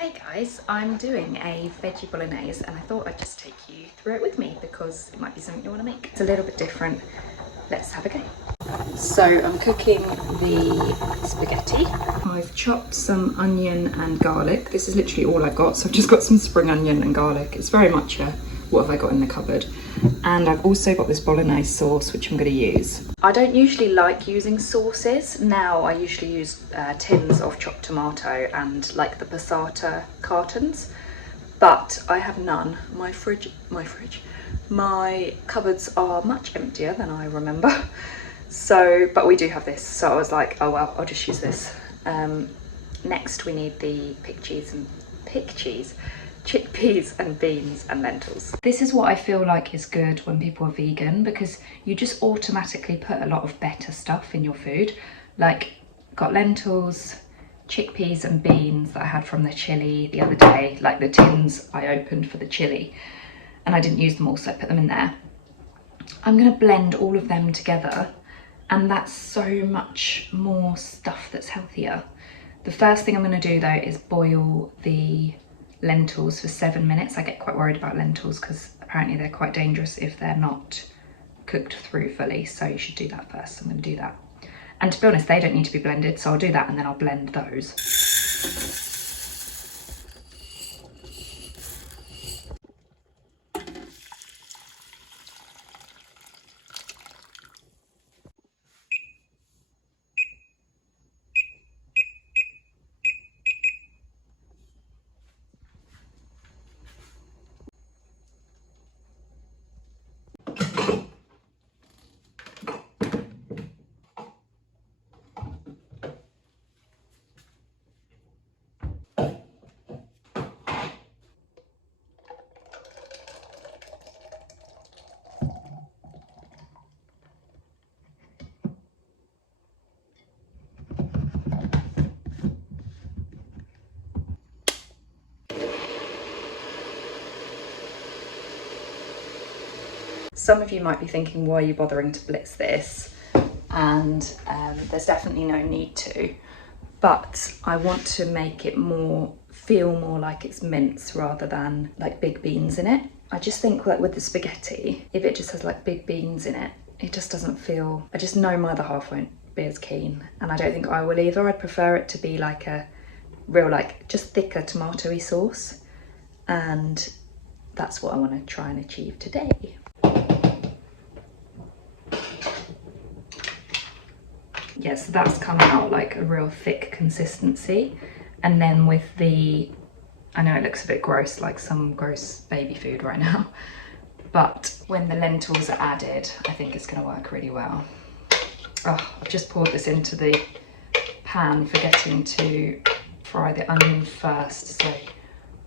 Hey guys, I'm doing a veggie bolognese and I thought I'd just take you through it with me because it might be something you want to make. It's a little bit different. Let's have a go. So I'm cooking the spaghetti. I've chopped some onion and garlic. This is literally all I've got, so I've just got some spring onion and garlic. It's very much a what have I got in the cupboard. And I've also got this bolognese sauce, which I'm going to use. I don't usually like using sauces. Now I usually use tins of chopped tomato and like the passata cartons, but I have none. My cupboards are much emptier than I remember. So, but we do have this. So I was like, oh well, I'll just use this. Next we need the chickpeas and beans and lentils. This is what I feel like is good when people are vegan, because you just automatically put a lot of better stuff in your food. Like, got lentils, chickpeas and beans that I had from the chili the other day, like the tins I opened for the chili, and I didn't use them all, so I put them in there. I'm gonna blend all of them together, and that's so much more stuff that's healthier. The first thing I'm gonna do though is boil the lentils for 7 minutes. I get quite worried about lentils because apparently they're quite dangerous if they're not cooked through fully, so you should do that first. So I'm going to do that, and to be honest they don't need to be blended, so I'll do that and then I'll blend those. Some of you might be thinking, why are you bothering to blitz this? And there's definitely no need to, but I want to make it feel more like it's mince rather than like big beans in it. I just think like with the spaghetti, if it just has like big beans in it, it just doesn't feel, I just know my other half won't be as keen, and I don't think I will either. I'd prefer it to be like a real, like just thicker tomatoey sauce, and that's what I want to try and achieve today. Yeah, so that's come out like a real thick consistency. And then with the, I know it looks a bit gross, like some gross baby food right now, but when the lentils are added, I think it's going to work really well. Oh, I've just poured this into the pan, forgetting to fry the onion first, so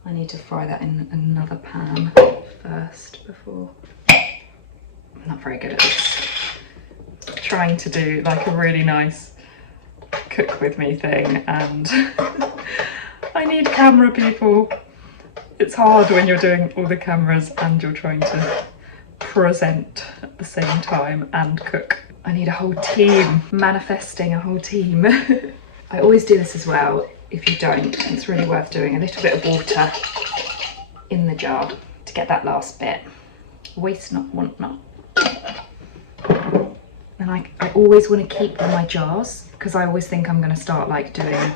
I need to fry that in another pan first before. I'm not very good at this. Trying to do like a really nice cook with me thing, and I need camera people. It's hard when you're doing all the cameras and you're trying to present at the same time and cook. I need a whole team, manifesting a whole team. I always do this as well. If you don't, it's really worth doing a little bit of water in the jar to get that last bit. Waste not, want not. And I always want to keep my jars, because I always think I'm going to start like doing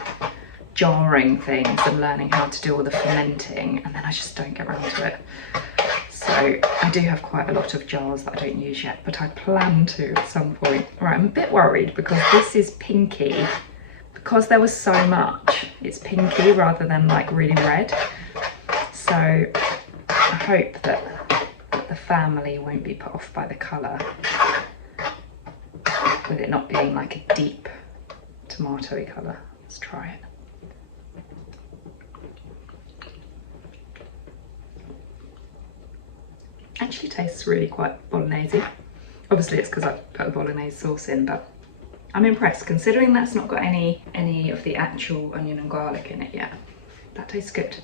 jarring things and learning how to do all the fermenting, and then I just don't get around to it. So I do have quite a lot of jars that I don't use yet, but I plan to at some point. All right, I'm a bit worried because this is pinky. Because there was so much, it's pinky rather than like really red. So I hope that the family won't be put off by the colour, with it not being like a deep tomatoey colour. Let's try it. Actually tastes really quite bolognese. Obviously it's because I've put a bolognese sauce in, but I'm impressed considering that's not got any of the actual onion and garlic in it yet. That tastes good.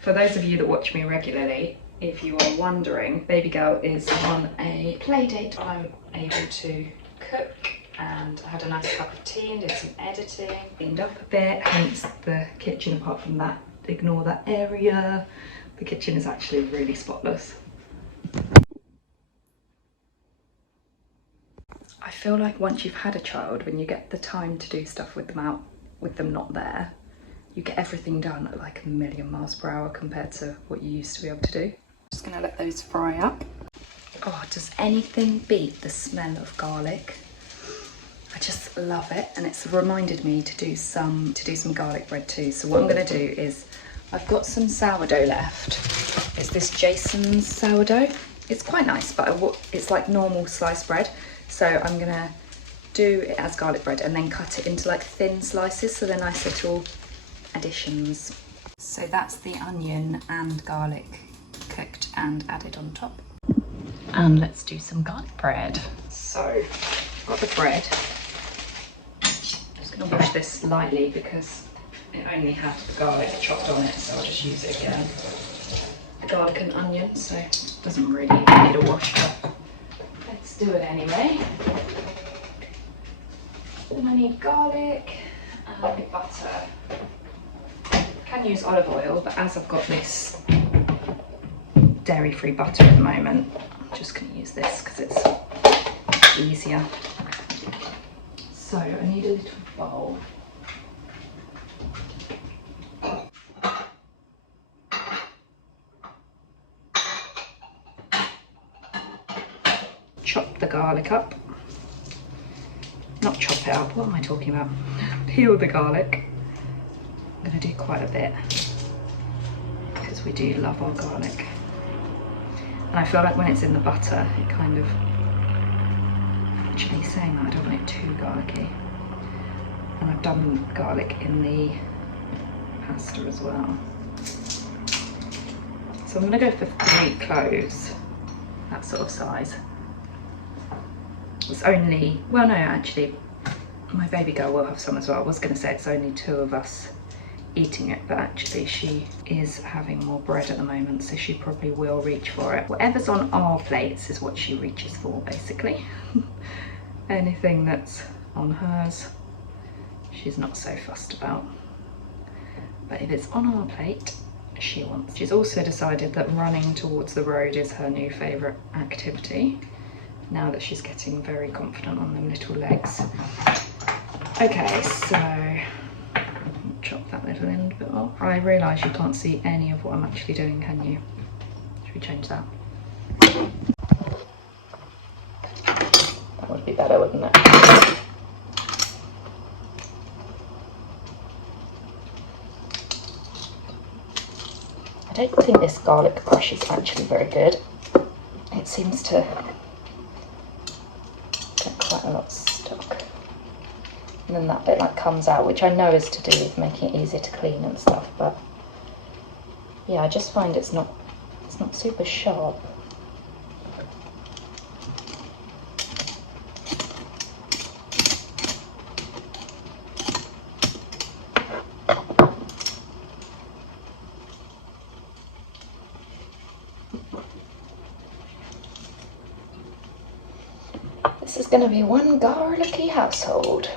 For those of you that watch me regularly, if you are wondering, baby girl is on a play date. I'm able to cook and I had a nice cup of tea and did some editing, cleaned up a bit, hence the kitchen. Apart from that, ignore that area. The kitchen is actually really spotless. I feel like once you've had a child, when you get the time to do stuff with them not there, you get everything done at like a million miles per hour compared to what you used to be able to do. Just gonna let those fry up. Oh, does anything beat the smell of garlic? I just love it, and it's reminded me to do some garlic bread too. So what I'm gonna do is, I've got some sourdough left. It's this Jason's sourdough. It's quite nice, but it's like normal sliced bread. So I'm gonna do it as garlic bread and then cut it into like thin slices, so they're nice little additions. So that's the onion and garlic cooked and added on top. And let's do some garlic bread. So I've got the bread. I'm just gonna wash this lightly because it only had the garlic chopped on it, so I'll just use it again. The garlic and onion, so it doesn't really need a wash, but let's do it anyway. Then I need garlic and butter. I can use olive oil, but as I've got this dairy-free butter at the moment, I'm just going to use this because it's easier. So I need a little bowl. Chop the garlic up. Not chop it up, what am I talking about? Peel the garlic. I'm going to do quite a bit because we do love our garlic. And I feel like when it's in the butter, it kind of, actually saying that, I don't want it too garlicky. And I've done garlic in the pasta as well. So I'm going to go for 3 cloves, that sort of size. It's only, well no, actually, my baby girl will have some as well. I was going to say it's only 2 of us eating it, but actually she is having more bread at the moment, so she probably will reach for it. Whatever's on our plates is what she reaches for, basically. Anything that's on hers, she's not so fussed about. But if it's on our plate, she wants. She's also decided that running towards the road is her new favourite activity, now that she's getting very confident on them little legs. Okay, so chop that little end bit off. I realise you can't see any of what I'm actually doing, can you? Should we change that? That would be better, wouldn't it? I don't think this garlic brush is actually very good. It seems to get quite a lot stuck. And then that bit like comes out, which I know is to do with making it easier to clean and stuff, but yeah, I just find it's not super sharp. This is going to be one garlicky household.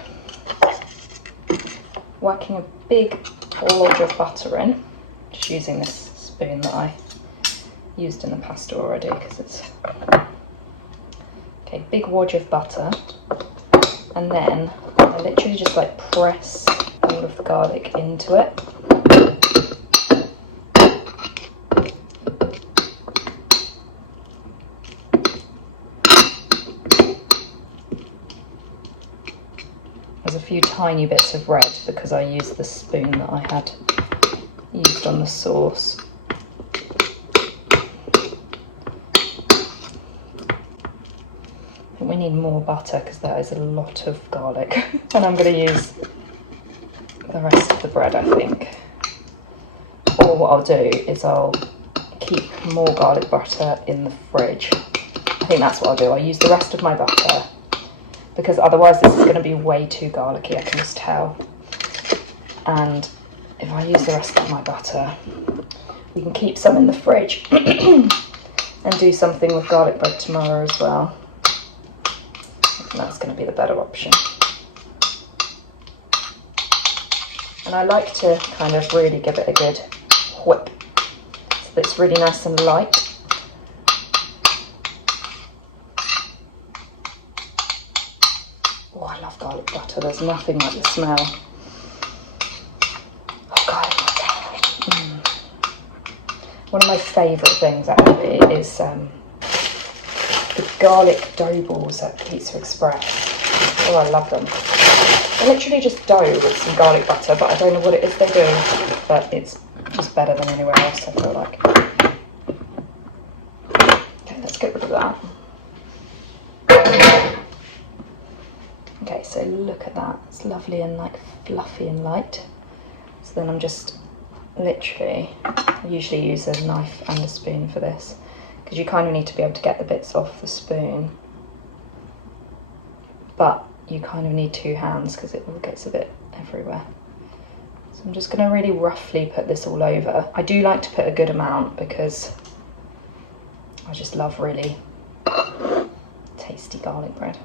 Whacking a big wad of butter in, just using this spoon that I used in the pasta already because it's okay. Big wad of butter, and then I literally just like press all of the garlic into it. There's a few tiny bits of red because I used the spoon that I had used on the sauce. I think we need more butter because that is a lot of garlic. And I'm going to use the rest of the bread, I think. Or what I'll do is I'll keep more garlic butter in the fridge. I think that's what I'll do. I'll use the rest of my butter, because otherwise this is going to be way too garlicky, I can just tell. And if I use the rest of my butter, we can keep some in the fridge and do something with garlic bread tomorrow as well. That's going to be the better option. And I like to kind of really give it a good whip so that it's really nice and light. Oh, I love garlic butter. There's nothing like the smell of garlic butter. One of my favourite things actually is the garlic dough balls at Pizza Express. Oh, I love them. They're literally just dough with some garlic butter, but I don't know what it is they do, but it's just better than anywhere else, I feel like. Okay, let's get rid of that. Okay, so look at that. It's lovely and like fluffy and light. So then I'm just literally, I usually use a knife and a spoon for this, because you kind of need to be able to get the bits off the spoon. But you kind of need two hands because it all gets a bit everywhere. So I'm just going to really roughly put this all over. I do like to put a good amount because I just love really tasty garlic bread.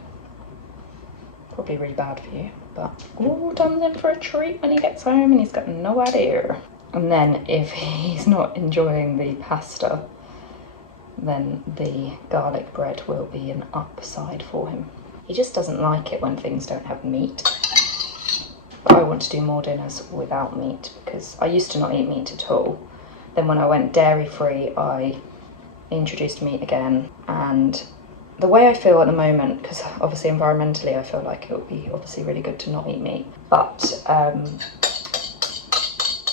Probably really bad for you, but oh, Tom's in for a treat when he gets home and he's got no idea. And then if he's not enjoying the pasta, then the garlic bread will be an upside for him. He just doesn't like it when things don't have meat. But I want to do more dinners without meat because I used to not eat meat at all. Then when I went dairy free, I introduced meat again. And the way I feel at the moment, because obviously environmentally I feel like it would be obviously really good to not eat meat. But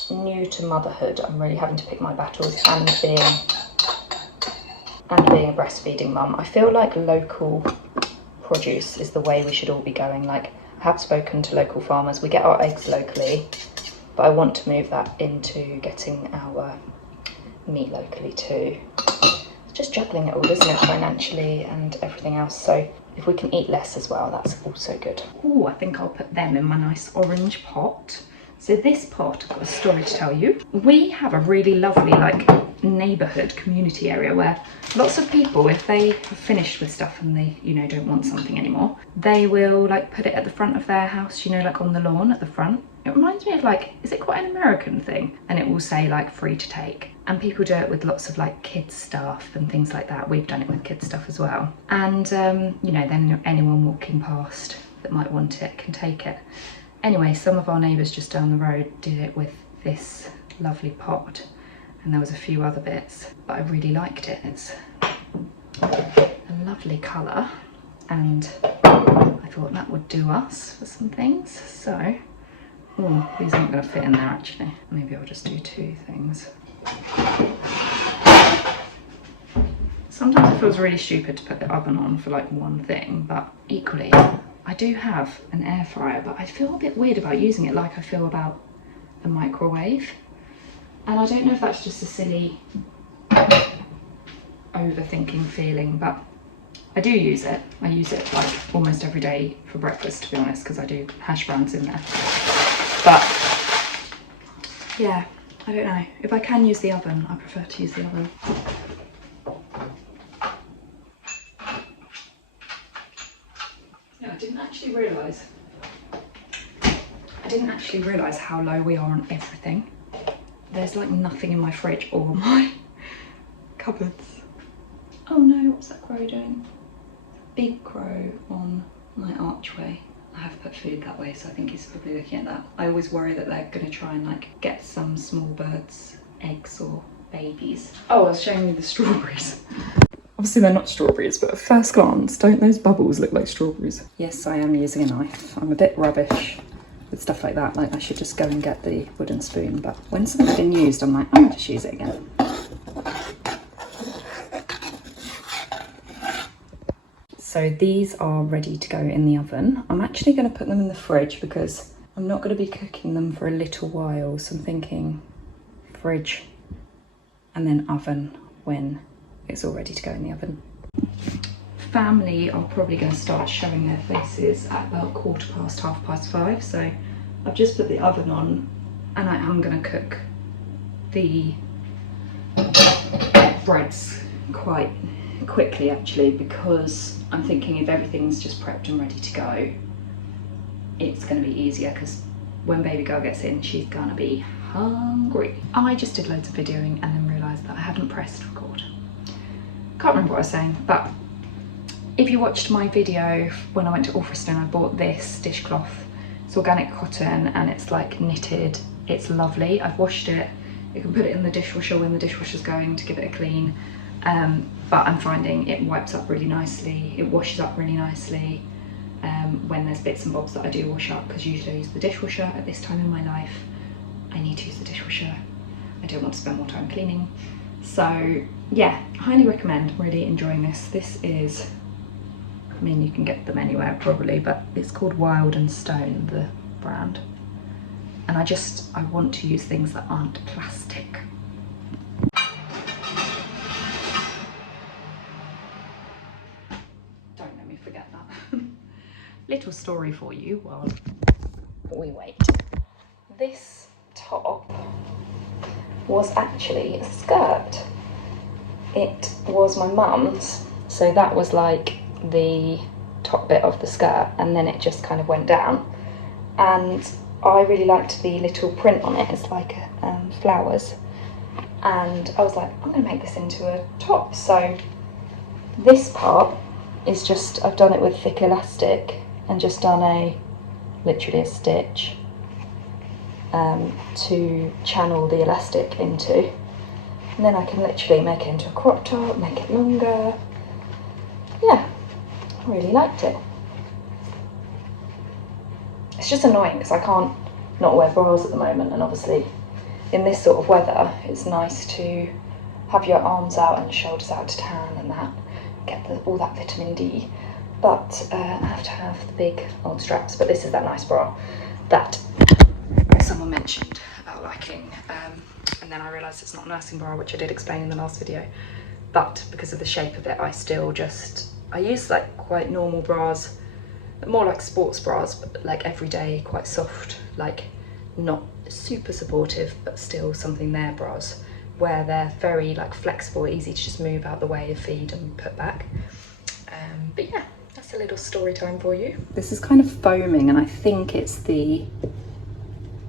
new to motherhood, I'm really having to pick my battles, and being a breastfeeding mum, I feel like local produce is the way we should all be going. Like, I have spoken to local farmers, we get our eggs locally, but I want to move that into getting our meat locally too. It's just juggling it all, isn't it, financially and everything else. So if we can eat less as well, that's also good. Oh, I think I'll put them in my nice orange pot. So this pot, I've got a story to tell you. We have a really lovely like neighbourhood community area where lots of people, if they have finished with stuff and they, you know, don't want something anymore, they will like put it at the front of their house, you know, like on the lawn at the front. It reminds me of like, is it quite an American thing? And it will say like free to take. And people do it with lots of like kids stuff and things like that. We've done it with kids stuff as well. And you know, then anyone walking past that might want it can take it. Anyway, some of our neighbours just down the road did it with this lovely pot, and there was a few other bits, but I really liked it. It's a lovely colour, and I thought that would do us for some things. So, oh, these aren't going to fit in there actually. Maybe I'll just do two things. Sometimes it feels really stupid to put the oven on for like one thing, but equally, I do have an air fryer, but I feel a bit weird about using it like I feel about the microwave. And I don't know if that's just a silly overthinking feeling, but I do use it. I use it like almost every day for breakfast, to be honest, because I do hash browns in there. But yeah, I don't know. If I can use the oven, I prefer to use the oven. I didn't actually realise how low we are on everything. There's like nothing in my fridge or my cupboards. Oh no, what's that crow doing? Big crow on my archway. I have put food that way, so I think he's probably looking at that. I always worry that they're gonna try and like get some small birds' eggs or babies. Oh, I was showing you the strawberries. Obviously they're not strawberries, but at first glance, don't those bubbles look like strawberries? Yes, I am using a knife. I'm a bit rubbish with stuff like that. Like, I should just go and get the wooden spoon, but when something's been used, I'm like, I'll just use it again. So these are ready to go in the oven. I'm actually going to put them in the fridge because I'm not going to be cooking them for a little while. So I'm thinking fridge and then oven when it's all ready to go in the oven. Family are probably going to start showing their faces at about 5:15. So I've just put the oven on and I am going to cook the breads quite quickly actually, because I'm thinking if everything's just prepped and ready to go, it's going to be easier, because when baby girl gets in, she's gonna be hungry. I just did loads of videoing and then realised that I hadn't pressed record. Can't remember what I was saying, but if you watched my video when I went to Alfriston, I bought this dishcloth. It's organic cotton and it's like knitted. It's lovely. I've washed it. You can put it in the dishwasher when the dishwasher's going to give it a clean. But I'm finding it wipes up really nicely. It washes up really nicely. When there's bits and bobs that I do wash up, because usually I use the dishwasher. At this time in my life, I need to use the dishwasher. I don't want to spend more time cleaning. So yeah, highly recommend. I'm really enjoying this. This is, I mean, you can get them anywhere probably, but it's called Wild and Stone, the brand. And I want to use things that aren't plastic. Don't let me forget that. Little story for you while we wait. This top was actually a skirt. It was my mum's, so that was like the top bit of the skirt, and then it just kind of went down. And I really liked the little print on it. It's like flowers, and I was like, I'm gonna make this into a top. So this part is just, I've done it with thick elastic and just done literally a stitch to channel the elastic into, and then I can literally make it into a crop top, make it longer. Yeah, I really liked it. It's just annoying because I can't not wear bras at the moment, and obviously in this sort of weather it's nice to have your arms out and your shoulders out to tan and that, get all that vitamin D. But I have to have the big old straps. But this is that nice bra that someone mentioned about liking, and then I realised it's not a nursing bra, which I did explain in the last video. But because of the shape of it, I use like quite normal bras, more like sports bras, but like everyday, quite soft, like not super supportive, but still something there bras, where they're very like flexible, easy to just move out the way of feed and put back. But yeah, that's a little story time for you. This is kind of foaming, and I think it's the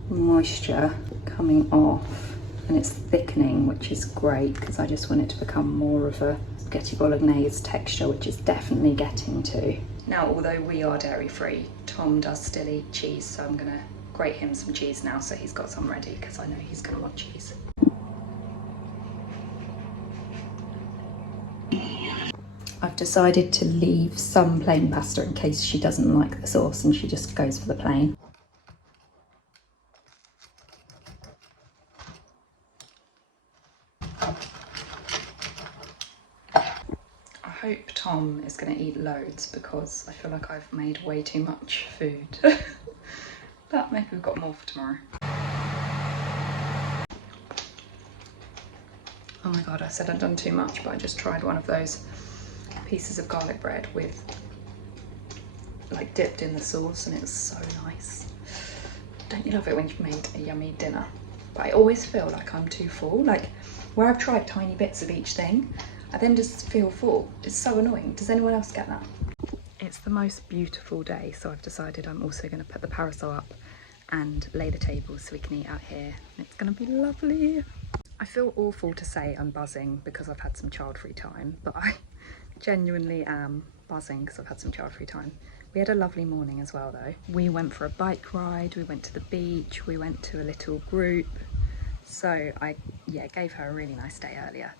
moisture coming off, and it's thickening, which is great because I just want it to become more of a spaghetti bolognese texture, which is definitely getting to. Now, although we are dairy free, Tom does still eat cheese, so I'm gonna grate him some cheese now so he's got some ready, because I know he's gonna want cheese. I've decided to leave some plain pasta in case she doesn't like the sauce and she just goes for the plain. I hope Tom is going to eat loads, because I feel like I've made way too much food. But maybe we've got more for tomorrow. Oh my god, I said I'd done too much, but I just tried one of those pieces of garlic bread with, like, dipped in the sauce, and it was so nice. Don't you love it when you've made a yummy dinner? But I always feel like I'm too full. Like, where I've tried tiny bits of each thing, I then just feel full. It's so annoying. Does anyone else get that? It's the most beautiful day, so I've decided I'm also going to put the parasol up and lay the table so we can eat out here. It's going to be lovely. I feel awful to say I'm buzzing because I've had some child-free time, but I genuinely am buzzing because I've had some child-free time. We had a lovely morning as well though. We went for a bike ride, we went to the beach, we went to a little group. So I gave her a really nice day earlier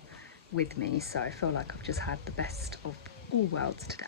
with me, so I feel like I've just had the best of all worlds today.